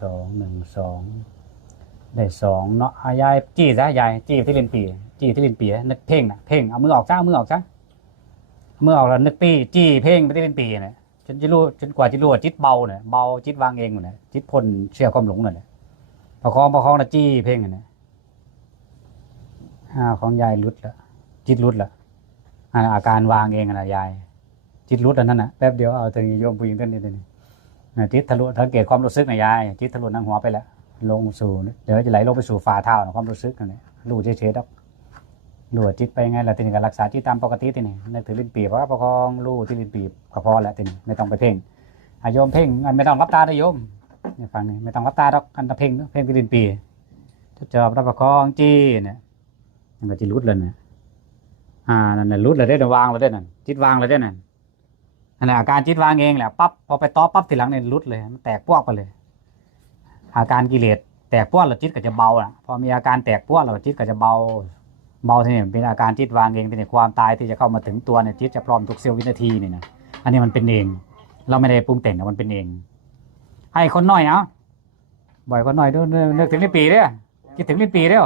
สองหนึ่งสองได้สองเนาะอายายจี้ซะยายจี้ที่เล่นปีจี้ที่เล่นปีนึกเพ่งนะเพ่งเอามือออกซะเอามือออกซะเมือออกแล้วนึกปีจี้เพ่งไปที่เล่นปีเนี่ยจนจะรู้จนกว่าจะรู้ว่าจิตเบาเนี่ยเบาจิตวางเองเนี่ยจิตพ้นเชื่อความหลงเนี่ยประคองประคองแล้วจี้เพ่งเนี่ยอ่าของยายรุดละจิตรุดละอาการวางเองนะยาย จิตรุดอันนั้นนะแป๊บเดียวเอาถึงโยมผู้หญิงท่านนี้นี่นะ จิตทะลุสังเกตความรู้สึกนะยายจิตทะลุนั่งหัวไปแล้วลงสู่เดี๋ยวจะไหลลงไปสู่ฝ่าเท้านะความรู้สึกนั่นแหละรู้เฉยๆดอกรู้จิตไปไงล่ะทีนี้ก็รักษาจิตตามปกติทีนี้นึกถึงลิ้นปีเพราะว่าประคองรู้ที่ลิ้นปีบก็พอแล้วทีนี้ไม่ต้องไปเพ่งอาโยมเพ่งไม่ต้องรับตาด้วยโยมเนี่ยฟังนี่ไม่ต้องรับตาดอกอันตะเพ่งเพ่งที่ลิ้นปีจะจอบรับประคองจี้เนี่ยมันก็จิรุดเลยนะอ่านั่นน่ะรุดเลยได้อวางเลยได้นั่นจิตวางเลยได้นั่น อันนั้นอาการจิตวางเองแหละปั๊บพอไปต่อปั๊บทีหลังเนี่ยรุดเลย มันแตกพวกไปเลย อาการกิเลสแตกป้วนแล้วจิตก็จะเบาอะ พอมีอาการแตกป้วนแล้วจิตก็จะเบา เบาทีนี้เป็นอาการจิตวางเองทีนี้ความตายที่จะเข้ามาถึงตัวเนี่ยจิตจะพร้อมทุกเสี้ยววินาทีนี่นะอันนี้มันเป็นเอง เราไม่ได้ปรุงแต่งนะมันเป็นเอง ให้คนน้อยเอาะบ่อยคนน้อยดูนึกถึงลิ้นปีเด้อคิดถึงลิ้นปีเด้อ